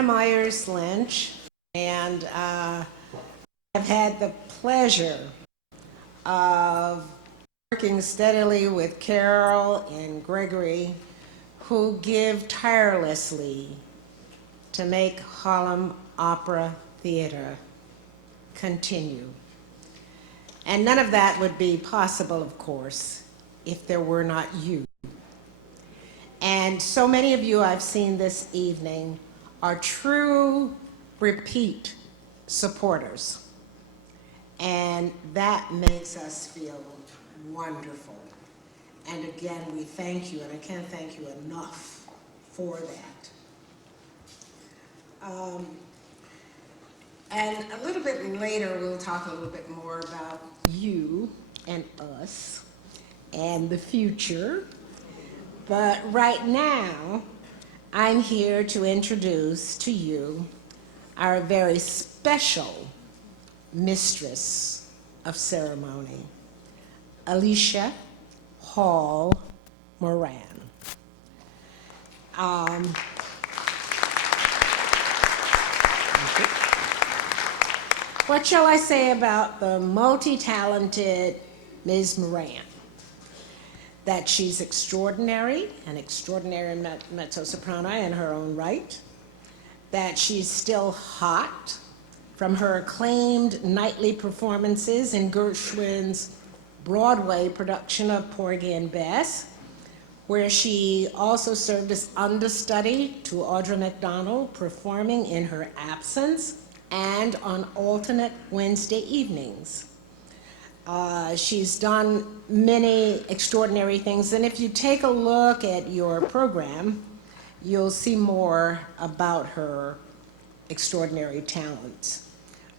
Anna Myers Lynch, and I've had the pleasure of working steadily with Carol and Gregory, who give tirelessly to make Harlem Opera Theater continue. And none of that would be possible, of course, if there were not you. And so many of you I've seen this evening are true repeat supporters. And that makes us feel wonderful. And again, we thank you, and I can't thank you enough for that. And a little bit later, we'll talk a little bit more about you and us and the future. But right now, I'm here to introduce to you our very special mistress of ceremony, Alicia Hall Moran. What shall I say about the multi-talented Ms. Moran? That she's extraordinary, an extraordinary mezzo-soprano in her own right, that she's still hot from her acclaimed nightly performances in Gershwin's Broadway production of Porgy and Bess, where she also served as understudy to Audra McDonald, performing in her absence and on alternate Wednesday evenings. She's done many extraordinary things, and if you take a look at your program, you'll see more about her extraordinary talents.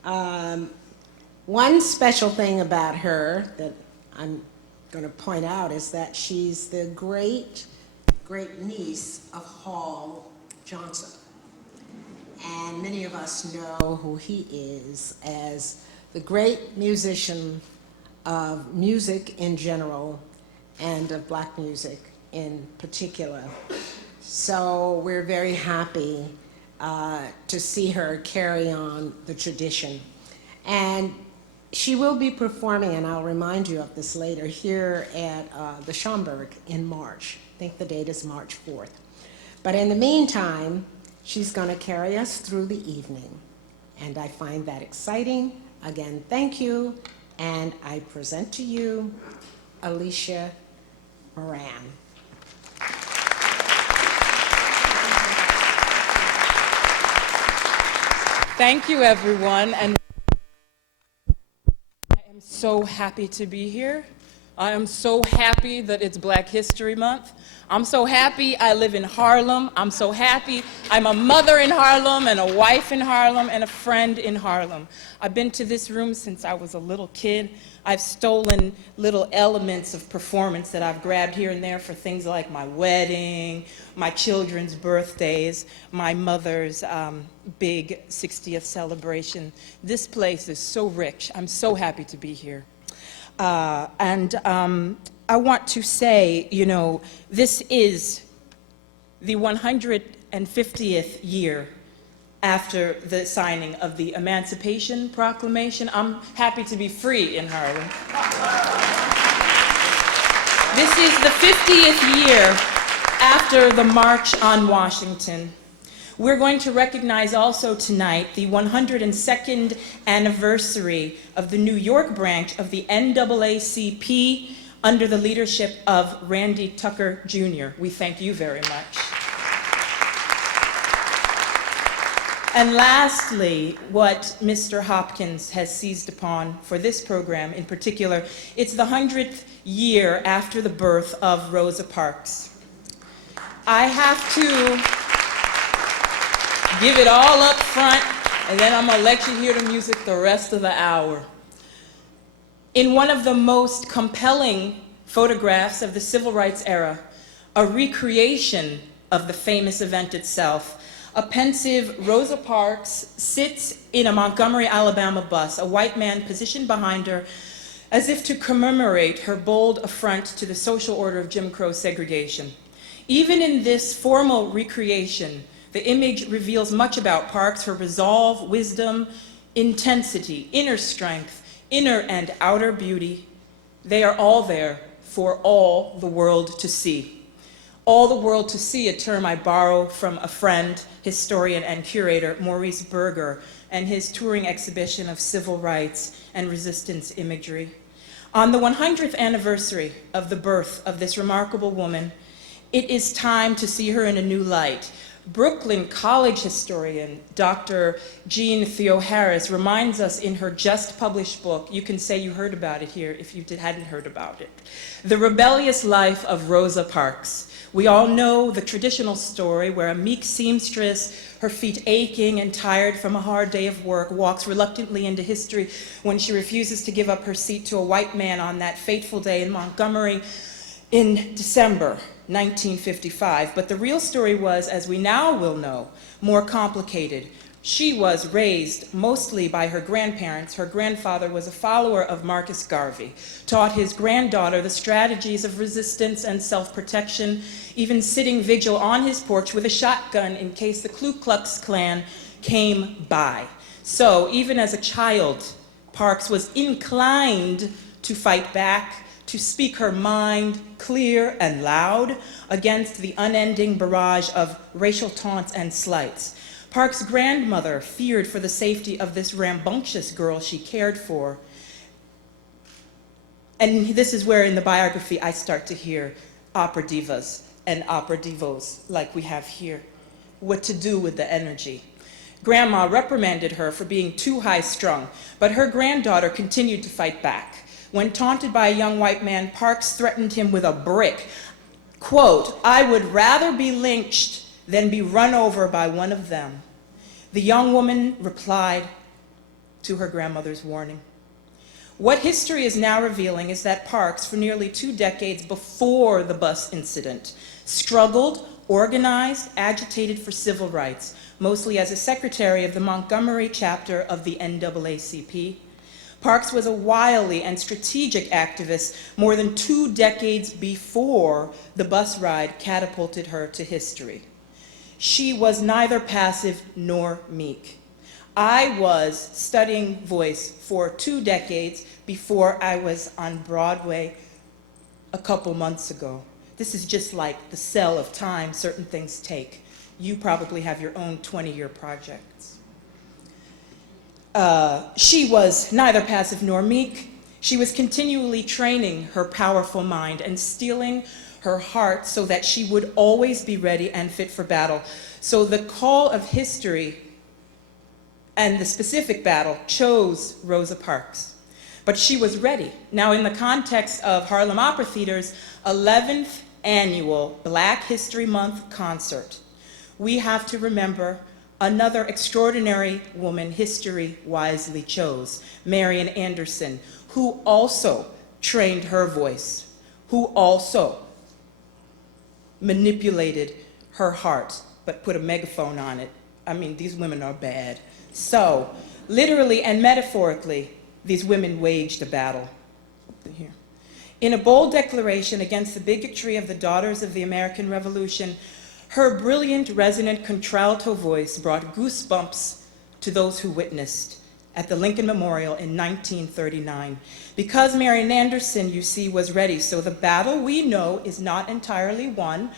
One special thing about her that I'm going to point out is that she's the great niece of Hall Johnson. And many of us know who he is as the great musician of music in general and of black music in particular. So we're very happy to see her carry on the tradition. And she will be performing, and I'll remind you of this later, here at the Schomburg in March. I think the date is March 4th. But in the meantime, she's going to carry us through the evening. And I find that exciting. Again, thank you. And I present to you Alicia Moran. Thank you, everyone. And I am so happy to be here. I am so happy that it's Black History Month. I'm so happy I live in Harlem. I'm so happy I'm a mother in Harlem and a wife in Harlem and a friend in Harlem. I've been to this room since I was a little kid. I've stolen little elements of performance that I've grabbed here and there for things like my wedding, my children's birthdays, my mother's big 60th celebration. This place is so rich. I'm so happy to be here. I want to say, you know, this is the 150th year after the signing of the Emancipation Proclamation. I'm happy to be free in Harlem. This is the 50th year after the March on Washington. We're going to recognize also tonight the 102nd anniversary of the New York branch of the NAACP under the leadership of Randy Tucker Jr. We thank you very much. And lastly, what Mr. Hopkins has seized upon for this program in particular, it's the 100th year after the birth of Rosa Parks. I have to give it all up front, and then I'm gonna let you hear the music the rest of the hour. In one of the most compelling photographs of the civil rights era, a recreation of the famous event itself, a pensive Rosa Parks sits in a Montgomery, Alabama bus, a white man positioned behind her as if to commemorate her bold affront to the social order of Jim Crow segregation. Even in this formal recreation, The image reveals much about Parks, her resolve, wisdom, intensity, inner strength, inner and outer beauty. They are all there for all the world to see. All the world to see, a term I borrow from a friend, historian and curator, Maurice Berger, and his touring exhibition of civil rights and resistance imagery. On the 100th anniversary of the birth of this remarkable woman, it is time to see her in a new light. Brooklyn College historian Dr. Jean Theo-Harris reminds us in her just published book, you can say you heard about it here if you hadn't heard about it, The Rebellious Life of Rosa Parks. We all know the traditional story where a meek seamstress, her feet aching and tired from a hard day of work, walks reluctantly into history when she refuses to give up her seat to a white man on that fateful day in Montgomery in December 1955. But the real story was, as we now will know, more complicated. She was raised mostly by her grandparents. Her grandfather was a follower of Marcus Garvey, taught his granddaughter the strategies of resistance and self-protection, even sitting vigil on his porch with a shotgun in case the Ku Klux Klan came by. So even as a child, Parks was inclined to fight back, to speak her mind clear and loud against the unending barrage of racial taunts and slights. Parks' grandmother feared for the safety of this rambunctious girl she cared for. And this is where in the biography I start to hear opera divas and opera divos like we have here. What to do with the energy. Grandma reprimanded her for being too high-strung, but her granddaughter continued to fight back. When taunted by a young white man, Parks threatened him with a brick. Quote, "I would rather be lynched than be run over by one of them." The young woman replied to her grandmother's warning. What history is now revealing is that Parks, for nearly 2 decades before the bus incident, struggled, organized, agitated for civil rights, mostly as a secretary of the Montgomery chapter of the NAACP. Parks was a wily and strategic activist more than 2 decades before the bus ride catapulted her to history. She was neither passive nor meek. I was studying voice for 2 decades before I was on Broadway a couple months ago. This is just like the cell of time certain things take. You probably have your own 20-year projects. She was neither passive nor meek. She was continually training her powerful mind and steeling her heart so that she would always be ready and fit for battle. So the call of history and the specific battle chose Rosa Parks. But she was ready. Now, in the context of Harlem Opera Theater's 11th annual Black History Month concert, we have to remember another extraordinary woman history wisely chose, Marian Anderson, who also trained her voice, who also manipulated her heart, but put a megaphone on it. I mean, these women are bad. So, literally and metaphorically, these women waged a battle. Here. In a bold declaration against the bigotry of the daughters of the American Revolution, her brilliant, resonant contralto voice brought goosebumps to those who witnessed at the Lincoln Memorial in 1939. Because Marian Anderson, you see, was ready, so the battle we know is not entirely won,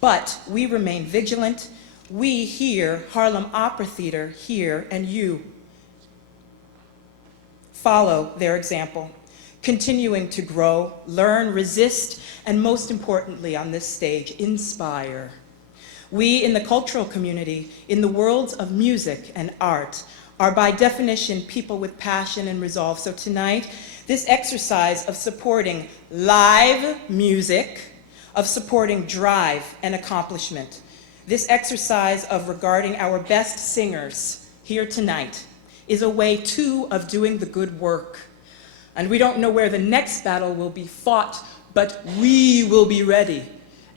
but we remain vigilant. We here, Harlem Opera Theater, here, and you follow their example, continuing to grow, learn, resist, and most importantly on this stage, inspire. We in the cultural community, in the worlds of music and art, are by definition people with passion and resolve. So tonight, this exercise of supporting live music, of supporting drive and accomplishment, this exercise of regarding our best singers here tonight is a way too of doing the good work. And we don't know where the next battle will be fought, but we will be ready.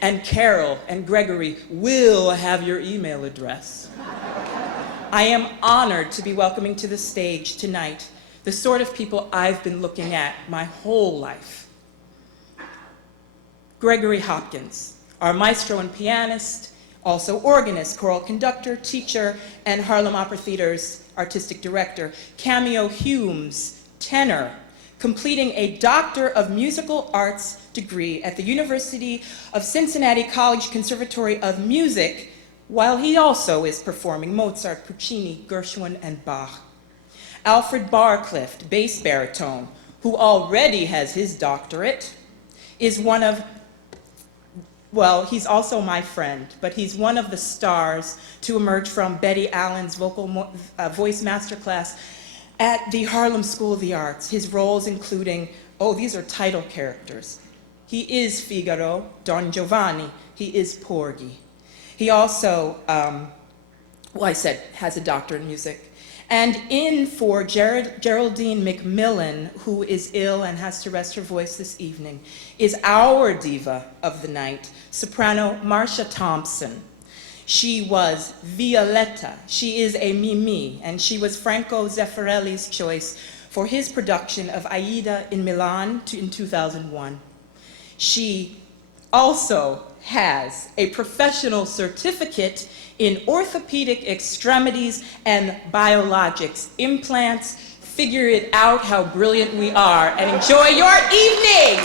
And Carol and Gregory will have your email address. I am honored to be welcoming to the stage tonight the sort of people I've been looking at my whole life. Gregory Hopkins, our maestro and pianist, Also organist, choral conductor, teacher, and Harlem Opera Theater's artistic director. Cameo Humes, tenor, completing a Doctor of Musical Arts degree at the University of Cincinnati College Conservatory of Music, while he also is performing Mozart, Puccini, Gershwin, and Bach. Alfred Barclift, bass baritone, who already has his doctorate, is one of, well, he's also my friend, but he's one of the stars to emerge from Betty Allen's voice masterclass at the Harlem School of the Arts. His roles including, oh, these are title characters. He is Figaro, Don Giovanni. He is Porgy. He also, has a doctorate in music. And in for Geraldine McMillan, who is ill and has to rest her voice this evening, is our diva of the night, soprano Marcia Thompson. She was Violetta. She is a Mimi, and she was Franco Zeffirelli's choice for his production of Aida in Milan in 2001. She also has a professional certificate in orthopedic extremities and biologics, implants. Figure it out how brilliant we are, and enjoy your evening.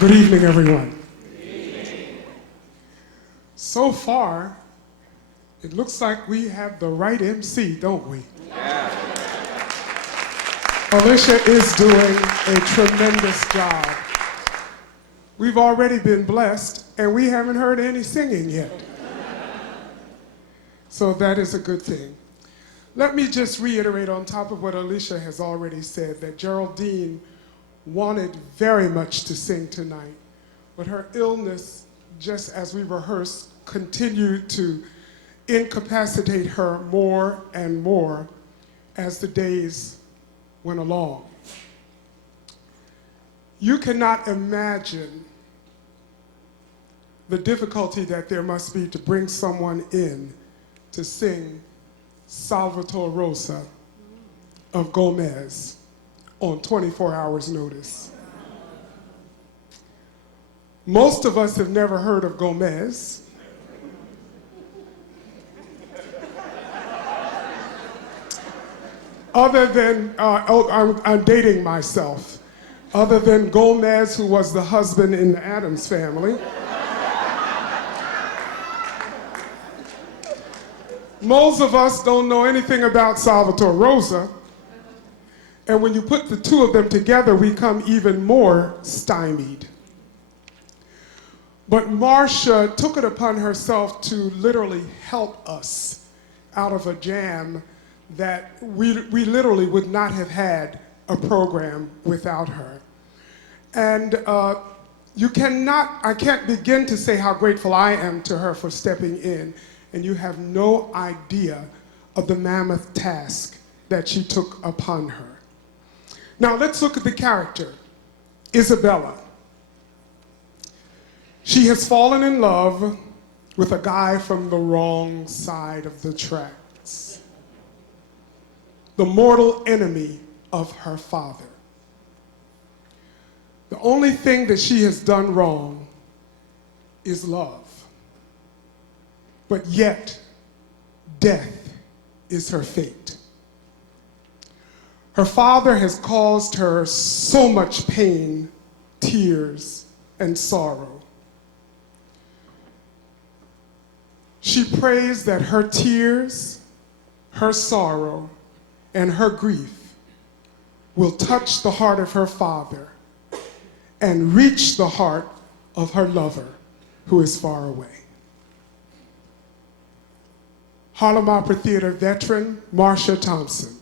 Good evening, everyone. Good evening. So far, it looks like we have the right MC, don't we? Yeah. Alicia is doing a tremendous job. We've already been blessed, and we haven't heard any singing yet. So that is a good thing. Let me just reiterate on top of what Alicia has already said, that Geraldine wanted very much to sing tonight, but her illness, just as we rehearsed, continued to incapacitate her more and more as the days went along. You cannot imagine the difficulty that there must be to bring someone in to sing Salvatore Rosa of Gomez on 24 hours notice. Most of us have never heard of Gomez. Other than, I'm dating myself, other than Gomez, who was the husband in the Addams Family. Most of us don't know anything about Salvatore Rosa. And when you put the two of them together, we come even more stymied. But Marcia took it upon herself to literally help us out of a jam that we literally would not have had a program without her. And I can't begin to say how grateful I am to her for stepping in, and you have no idea of the mammoth task that she took upon her. Now let's look at the character, Isabella. She has fallen in love with a guy from the wrong side of the tracks, the mortal enemy of her father. The only thing that she has done wrong is love, but yet death is her fate. Her father has caused her so much pain, tears, and sorrow. She prays that her tears, her sorrow, and her grief will touch the heart of her father and reach the heart of her lover who is far away. Harlem Opera Theater veteran, Marcia Thompson.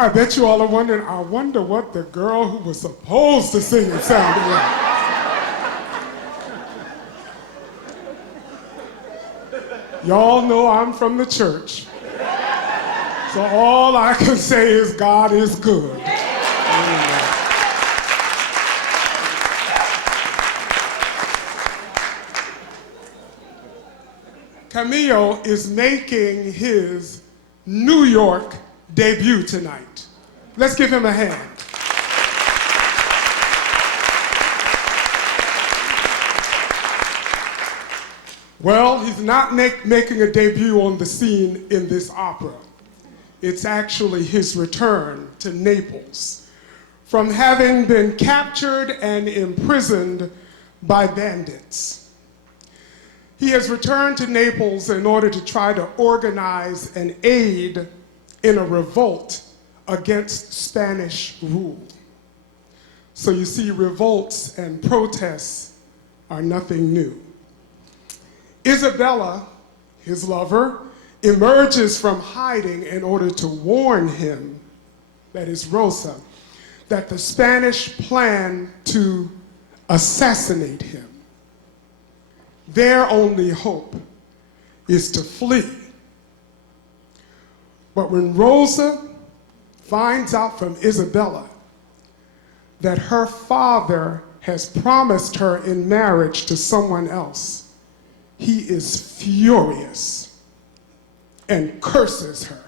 I bet you all are wondering, I wonder what the girl who was supposed to sing it sounded like. Y'all know I'm from the church. So all I can say is God is good. Amen. Camille is making his New York debut tonight. Let's give him a hand. Well, he's not making a debut on the scene in this opera. It's actually his return to Naples from having been captured and imprisoned by bandits. He has returned to Naples in order to try to organize and aid in a revolt against Spanish rule. So you see, revolts and protests are nothing new. Isabella, his lover, emerges from hiding in order to warn him, that is Rosa, that the Spanish plan to assassinate him. Their only hope is to flee. But when Rosa finds out from Isabella that her father has promised her in marriage to someone else, he is furious and curses her.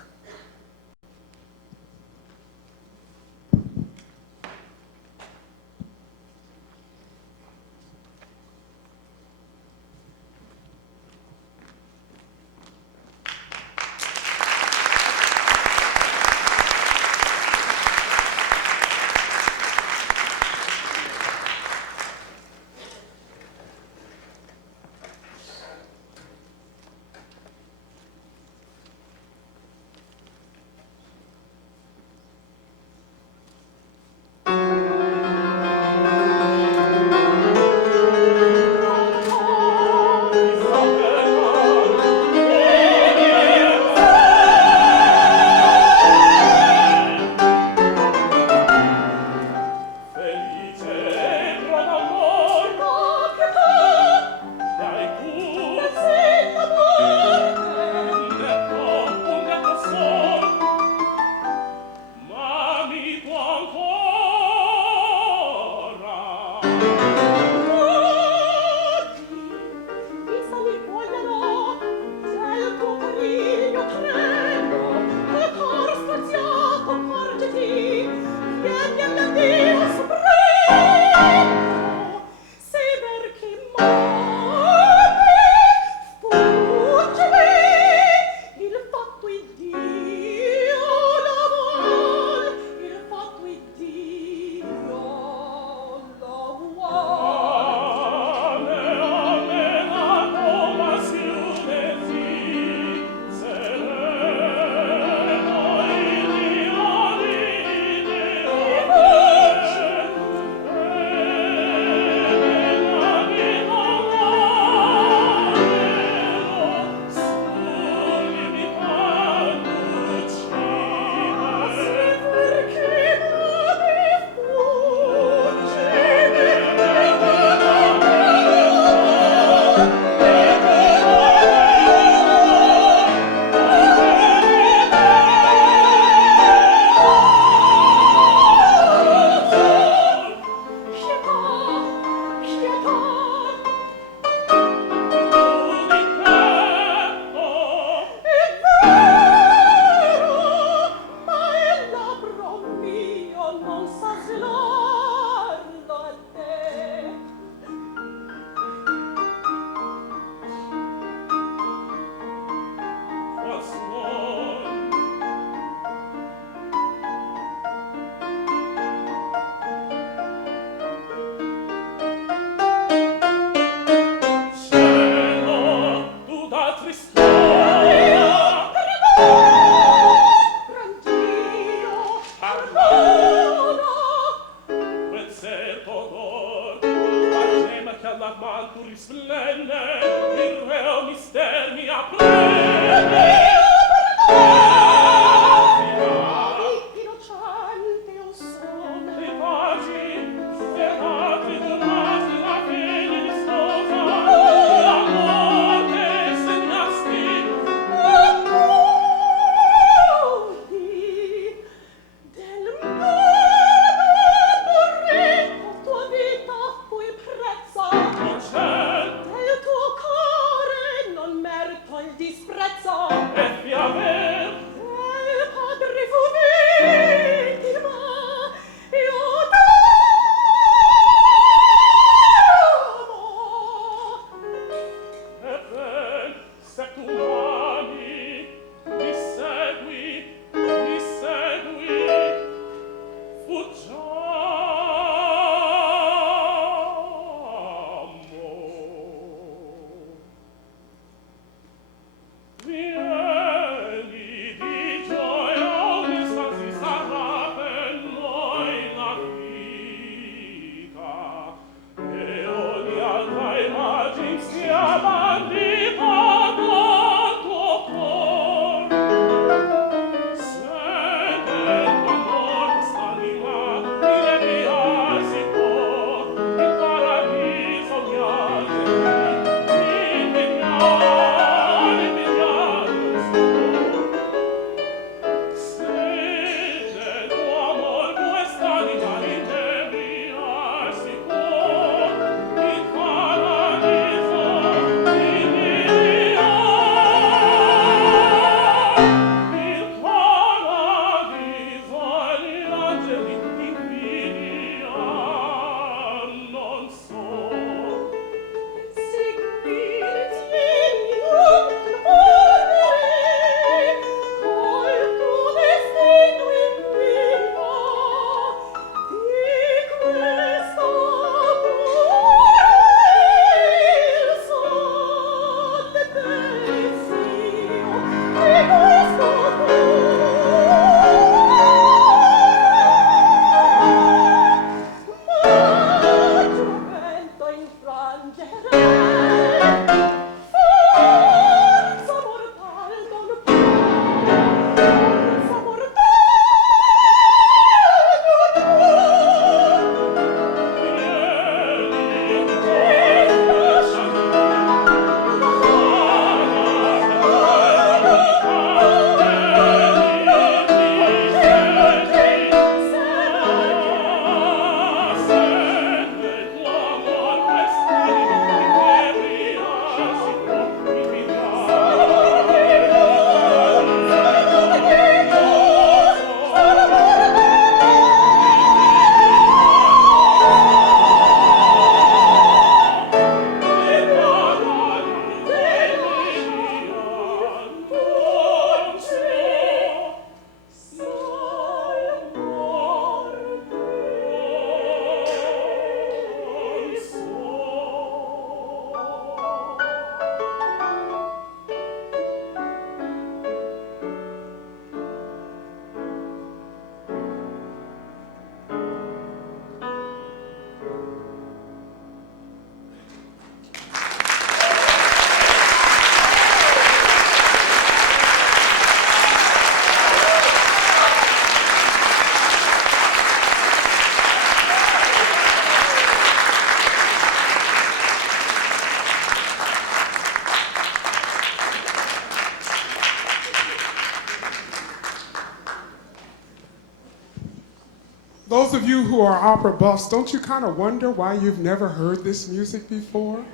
Those of you who are opera buffs, don't you kind of wonder why you've never heard this music before?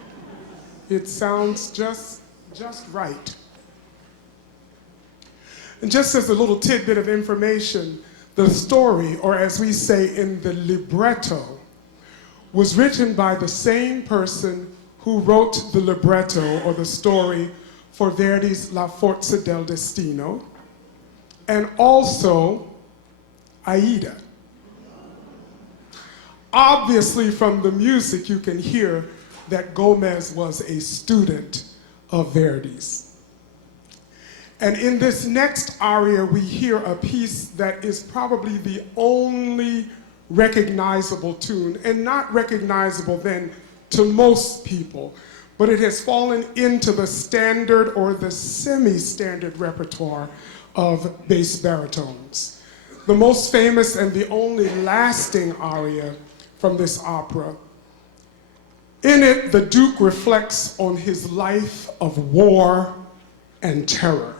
It sounds just right. And just as a little tidbit of information, the story, or as we say in the libretto, was written by the same person who wrote the libretto or the story for Verdi's La Forza del Destino, and also Aida. Obviously, from the music, you can hear that Gomez was a student of Verdi's. And in this next aria, we hear a piece that is probably the only recognizable tune, and not recognizable then to most people, but it has fallen into the standard or the semi-standard repertoire of bass baritones. The most famous and the only lasting aria from this opera. In it, the Duke reflects on his life of war and terror,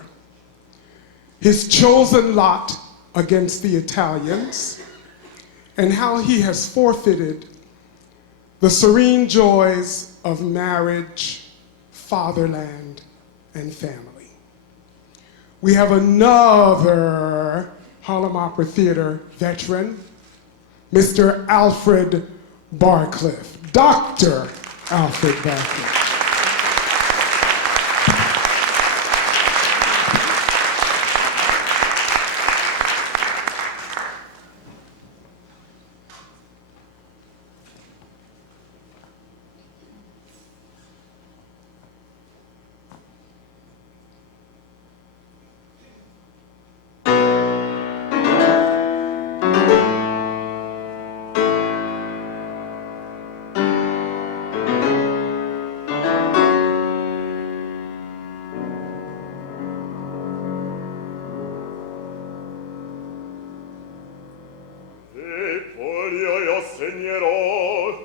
his chosen lot against the Italians, and how he has forfeited the serene joys of marriage, fatherland, and family. We have another Harlem Opera Theater veteran, Mr. Alfred Barcliffe, Dr. Alfred Barcliffe. Segnerò,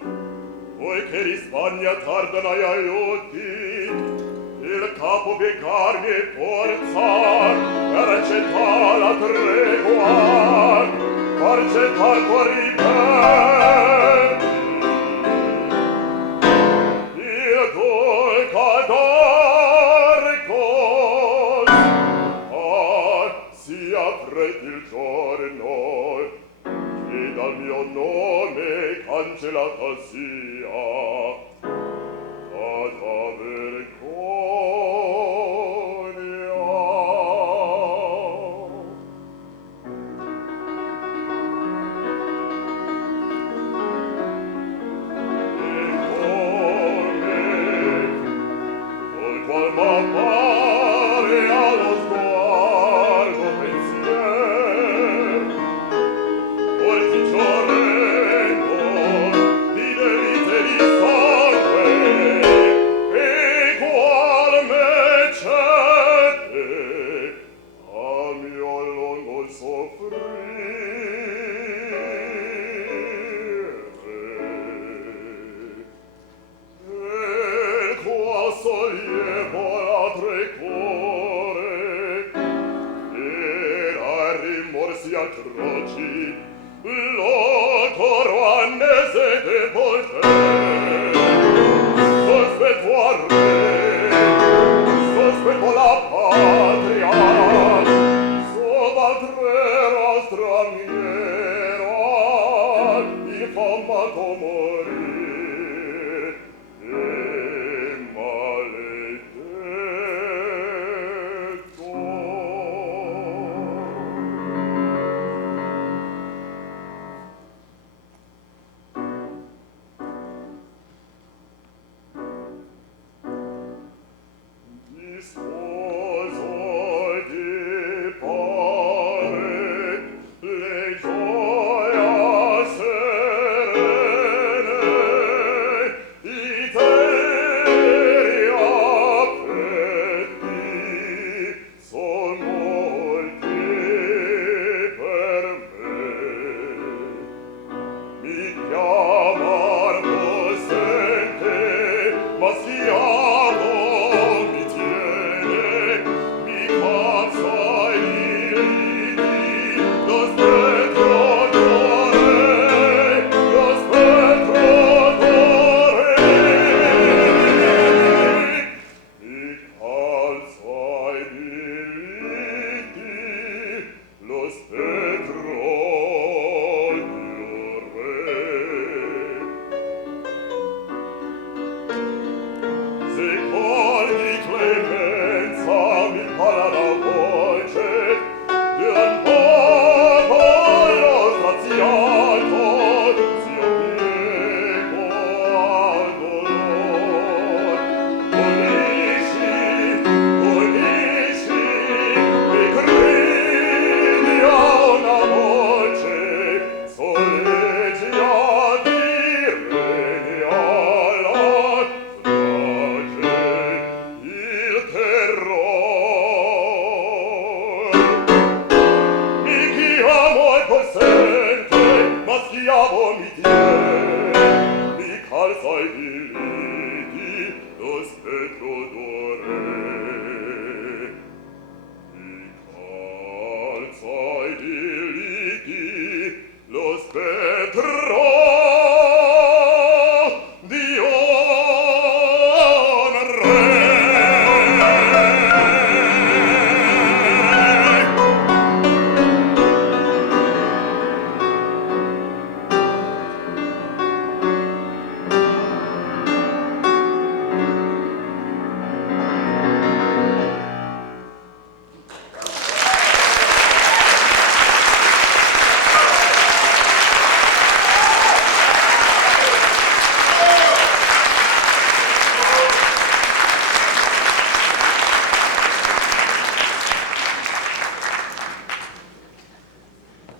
poiché di Spagna tardano gli aiuti, il capo piegarmi e forzar per accettare la tregua, per accettare fuori bene. Il tuo cadore sia freddo il giorno, e dal mio nome cancellata sia tanta vergogna. E come, col qual m'appare allo sguardo pensier, ortigiorrendo di delite di sangue, e qual me cede al mio lungo soffrire. E qual sollievo l'altre cuore, era rimorsi atroci, l'ocoro annese de Voltaire. Sospetto al re, sospetto la patria, subaltrero straniero, infamato morir, e maledetto. Disposo di pare le gioia serene,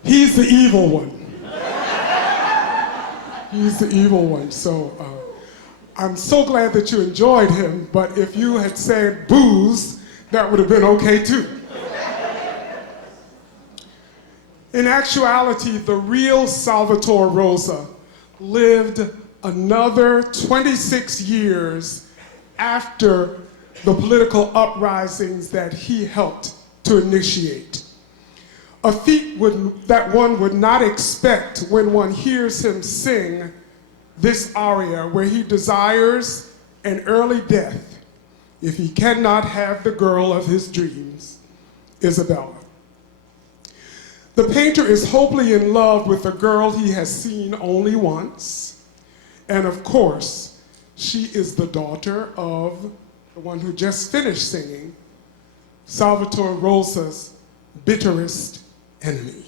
He's the evil one. He's the evil one. So I'm so glad that you enjoyed him, but if you had said booze, that would have been okay too. In actuality, the real Salvatore Rosa lived another 26 years after the political uprisings that he helped to initiate. A feat that one would not expect when one hears him sing this aria where he desires an early death if he cannot have the girl of his dreams, Isabella. The painter is hopelessly in love with a girl he has seen only once, and of course, she is the daughter of the one who just finished singing, Salvatore Rosa's bitterest enemy.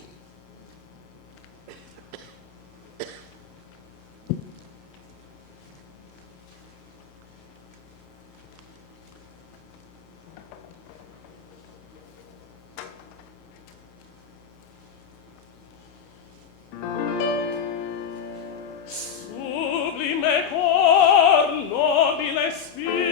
Sublime cor, nobile spirito,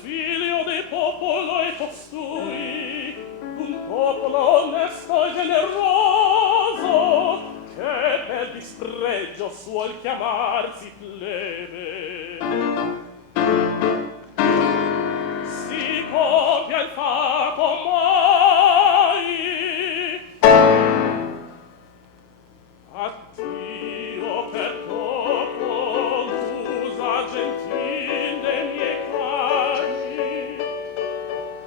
figlio del popolo e costui, un popolo onesto e generoso, che per dispregio suol chiamarsi plebe. Si copia il fato mai, addio per poco l'usa gentil dei miei cari,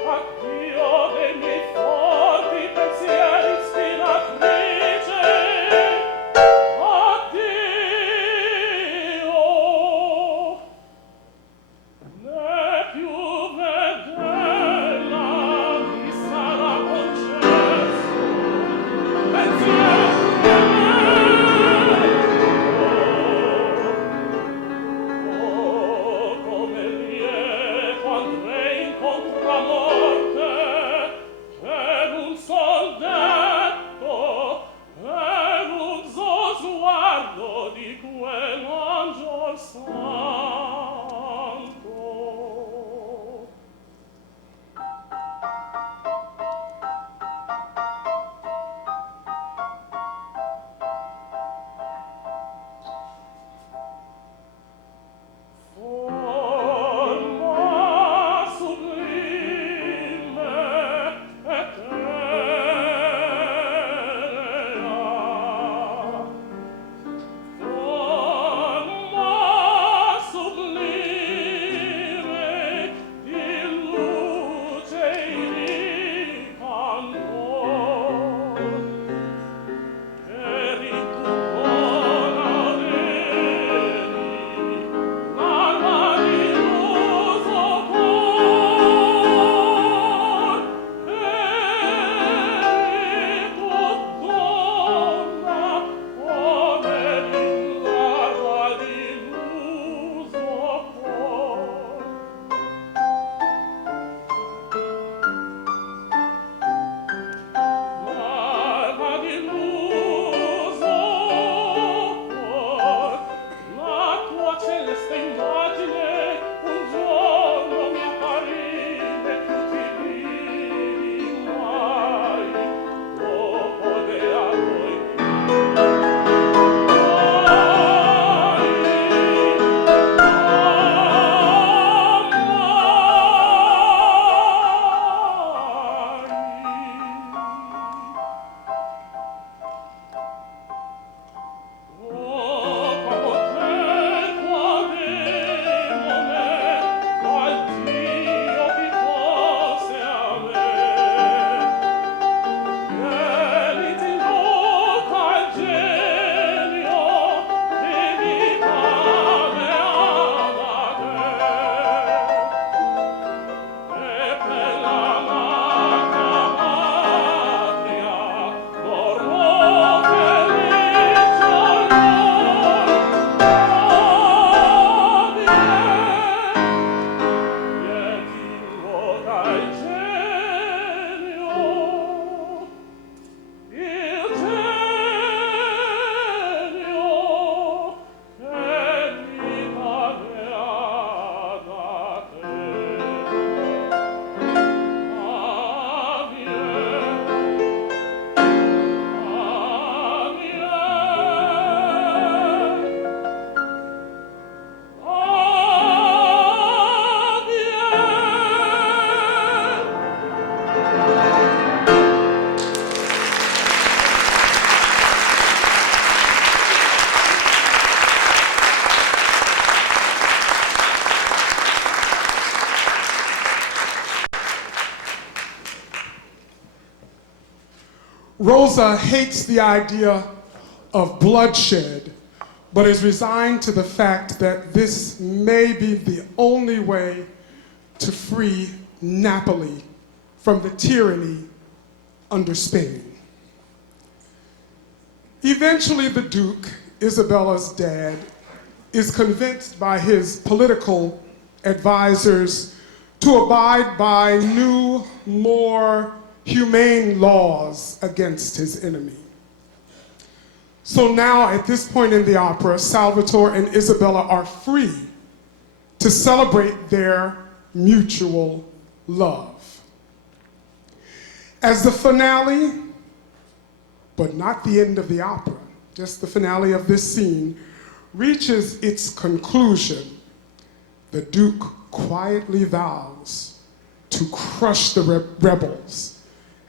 addio dei miei forti pensieri ispiratrice, addio Rosa hates the idea of bloodshed, but is resigned to the fact that this may be the only way to free Napoli from the tyranny under Spain. Eventually, the Duke, Isabella's dad, is convinced by his political advisors to abide by new, more humane laws against his enemy. So now, at this point in the opera, Salvatore and Isabella are free to celebrate their mutual love. As the finale, but not the end of the opera, just the finale of this scene, reaches its conclusion, the Duke quietly vows to crush the rebels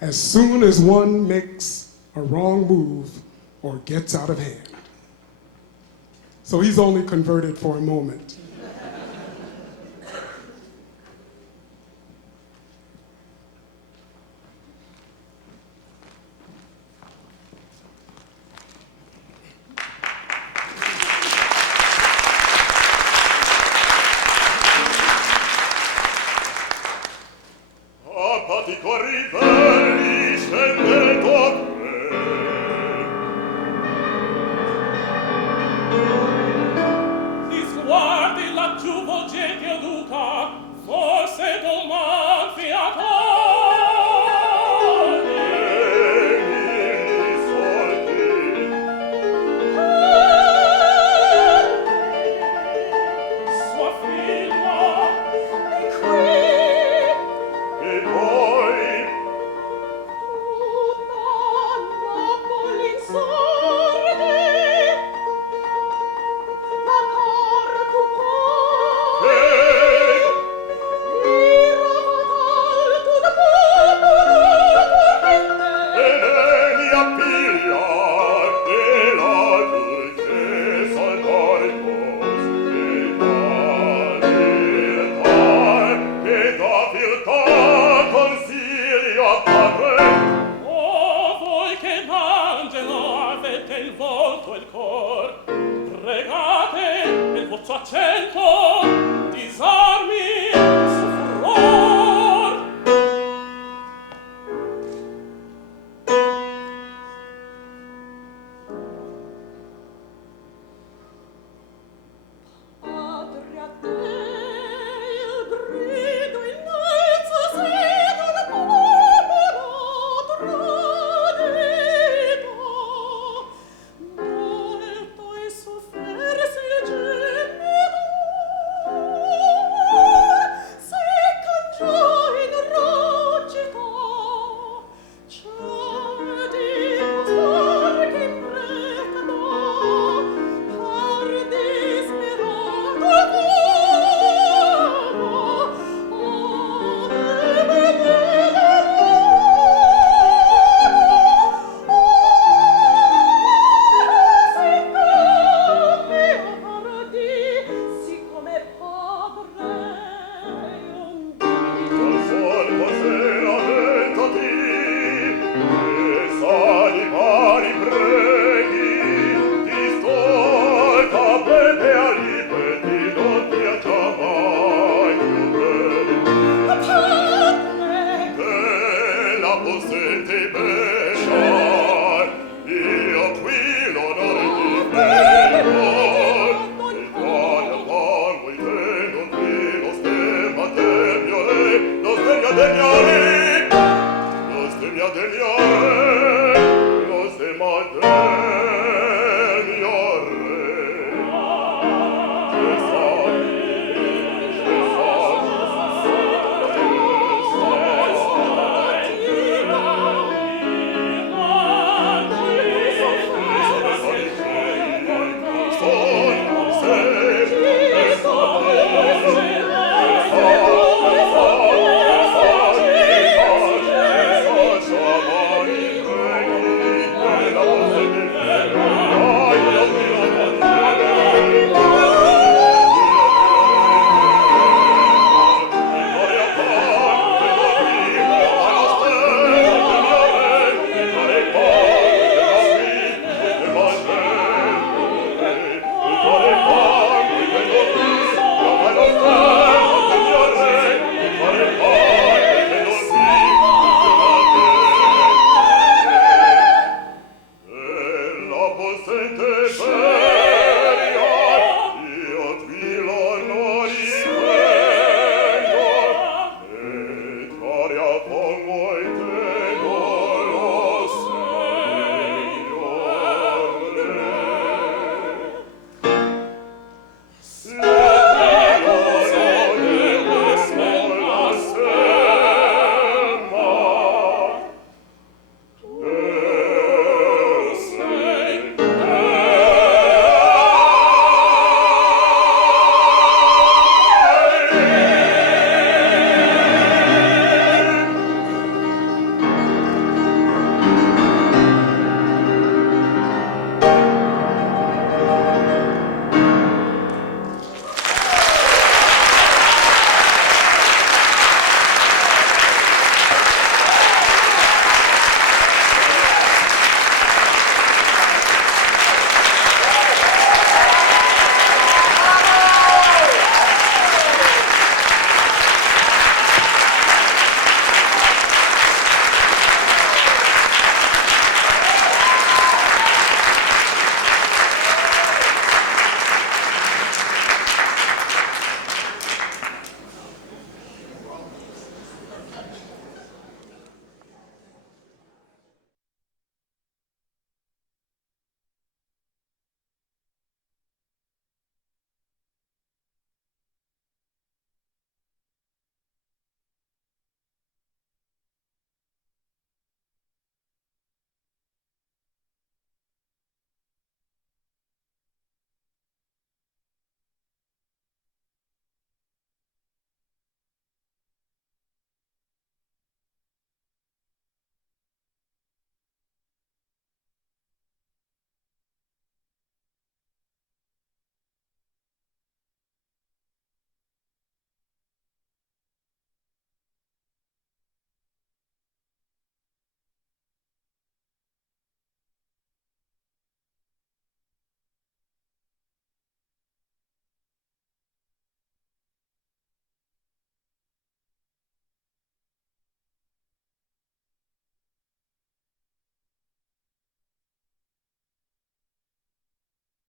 as soon as one makes a wrong move or gets out of hand. So he's only converted for a moment. Apatico arriva